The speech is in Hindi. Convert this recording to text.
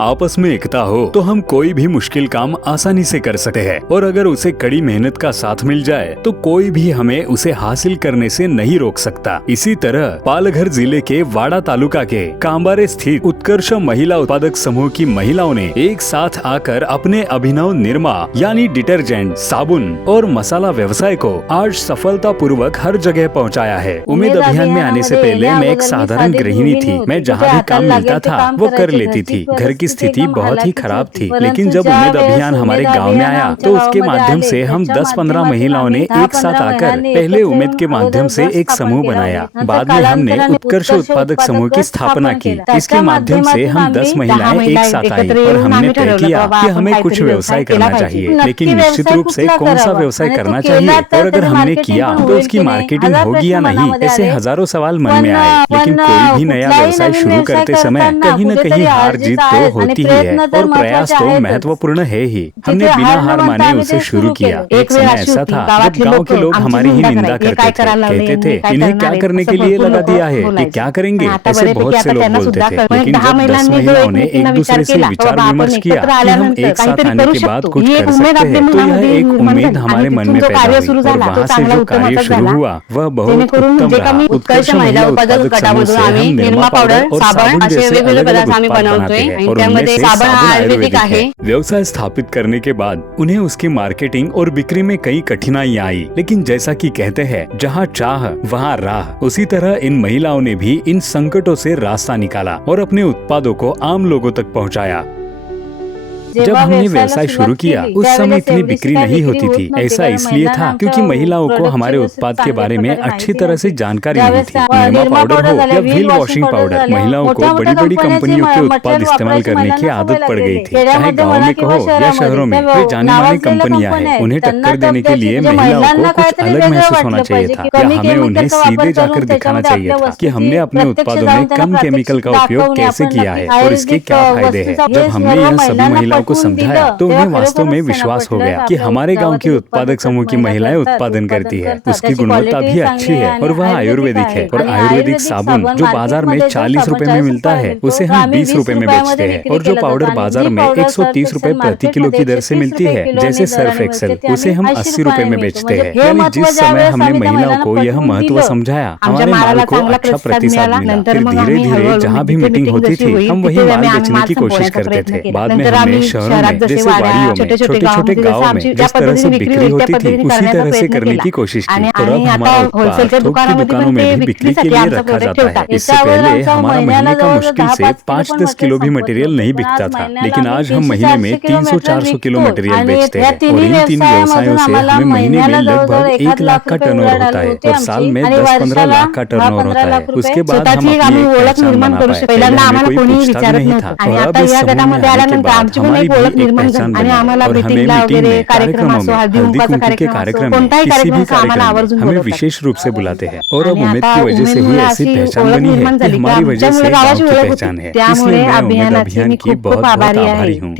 आपस में एकता हो तो हम कोई भी मुश्किल काम आसानी से कर सकते हैं और अगर उसे कड़ी मेहनत का साथ मिल जाए तो कोई भी हमें उसे हासिल करने से नहीं रोक सकता। इसी तरह पालघर जिले के वाड़ा तालुका के कांबारे स्थित उत्कर्ष महिला उत्पादक समूह की महिलाओं ने एक साथ आकर अपने अभिनव निरमा यानी डिटर्जेंट, साबुन और मसाला व्यवसाय को आज सफलता पूर्वक हर जगह पहुँचाया है। उम्मीद अभियान में आने से पहले मैं एक साधारण गृहिणी थी। मैं जहाँ भी काम मिलता था वो कर लेती थी। घर की स्थिति बहुत ही खराब थी, लेकिन जब उम्मीद अभियान हमारे गांव में आया तो उसके माध्यम से हम 10-15 महिलाओं ने एक साथ आकर पहले उम्मीद के माध्यम से एक समूह बनाया। बाद में हमने उत्कर्ष उत्पादक समूह की स्थापना की। इसके माध्यम से हम 10 महिलाएं एक साथ आई और हमने तय किया कि हमें कुछ व्यवसाय करना चाहिए, लेकिन निश्चित रूप से कौन सा व्यवसाय करना चाहिए और अगर हमने किया तो उसकी मार्केटिंग होगी या नहीं, ऐसे हजारों सवाल मन में आए। लेकिन कोई भी नया व्यवसाय शुरू करते समय कहीं न कहीं हार जीत तो होती ही है और प्रयास तो महत्वपूर्ण है ही। हमने बिना हार माने उसे शुरू किया। एक समय ऐसा था जब गांव के लोग हमारी ही निंदा करते थे, कहते थे इन्हें क्या करने के लिए लगा दिया है, ये क्या करेंगे, ऐसे बहुत से लोग बोलते थे। लेकिन जब 10 महिलाओं ने एक दूसरे से विचार विमर्श किया कि हम एक साथ आने के बाद कुछ कर सकते हैं, तो यह एक उम्मीद हमारे मन में पैदा हुई और वहाँ से जो कार्य शुरू हुआ वह बहुत उत्तम रहा। उत्कर्ष महिला उत्पादक समूह से हम निरमा पाउडर और साबुन जैसे अलग अलग उत्पाद बनाते हैं और उनमें से साबुन आयुर्वेदिक है। व्यवसाय स्थापित करने के बाद उन्हें उसकी मार्केटिंग और बिक्री में कई कठिनाइयां आई, लेकिन जैसा कि कहते हैं जहां चाह वहां राह, उसी तरह इन महिलाओं ने भी इन संकटों से रास्ता निकाला और अपने उत्पादों को आम लोगों तक पहुंचाया। जब हमने व्यवसाय शुरू किया उस समय इतनी बिक्री नहीं होती थी। ऐसा इसलिए था क्योंकि महिलाओं को हमारे उत्पाद के बारे में अच्छी तरह से जानकारी नहीं थी। निरमा पाउडर हो या व्हील वॉशिंग पाउडर, महिलाओं को बड़ी बड़ी कंपनियों के उत्पाद इस्तेमाल करने की आदत पड़ गई थी। चाहे गाँव में कहो या शहरों में, वे जानी मानी कंपनियां हैं। उन्हें टक्कर देने के लिए महिलाओं को कुछ अलग महसूस होना चाहिए था या हमें उन्हें सीधे जाकर दिखाना चाहिए था कि हमने अपने उत्पादों में कम केमिकल का उपयोग कैसे किया है और इसके क्या फायदे हैं। जब हमने यह सभी महिलाओं को समझाया तो उन्हें वास्तव में विश्वास हो गया कि हमारे गांव के उत्पादक समूह की महिलाएं उत्पादन करती है, उसकी गुणवत्ता भी अच्छी है और वह आयुर्वेदिक है। और आयुर्वेदिक साबुन जो बाजार में 40 रुपए में मिलता है उसे हम 20 रुपए में बेचते हैं और जो पाउडर बाजार में 130 रुपए प्रति किलो की दर से मिलती है जैसे सर्फ एक्सेल, उसे हम 80 रुपए में बेचते हैं। यानी जिस समय हमने महिलाओं को यह महत्व समझाया, हमारे माल को अच्छा प्रतिसाद मिला। फिर धीरे धीरे जहाँ भी मीटिंग होती थी हम वही माल बेचने की कोशिश करते थे। बाद में हमने शहरों में जैसे वाड़ियों में, छोटे छोटे गाँव में जिस तरह से बिक्री होती थी उसी तरह से करने की कोशिश की और अब हमारा उत्पाद थोक की दुकानों में भी बिक्री के लिए रखा जाता है। इससे पहले हमारा महीने का मुश्किल से 5-10 किलो भी मटेरियल नहीं बिकता था, लेकिन आज हम महीने में 300-400 किलो मटेरियल बेचते हैं और इन 3 व्यवसायों से हमें महीने में लगभग 1 लाख का टर्नओवर होता है और साल में 10-15 लाख का टर्नओवर होता है। उसके बाद हम अपनी एक पहचान बना पाए। पहले कोई पूछता भी नहीं था और अब इस समूह में आने के बाद हमारी भी एक पहचान बनी और हमें मीटिंग में, कार्यक्रमों में, हल्दी कुंकू के कार्यक्रम में, किसी भी कार्यक्रम में हमें विशेष रूप से बुलाते हैं और अब उम्मीद की वजह से ही ऐसी पहचान बनी है कि हमारी वजह से गांव की पहचान है। इसलिए मैं उम्मीद अभियान की बहुत बहुत आभारी हूँ।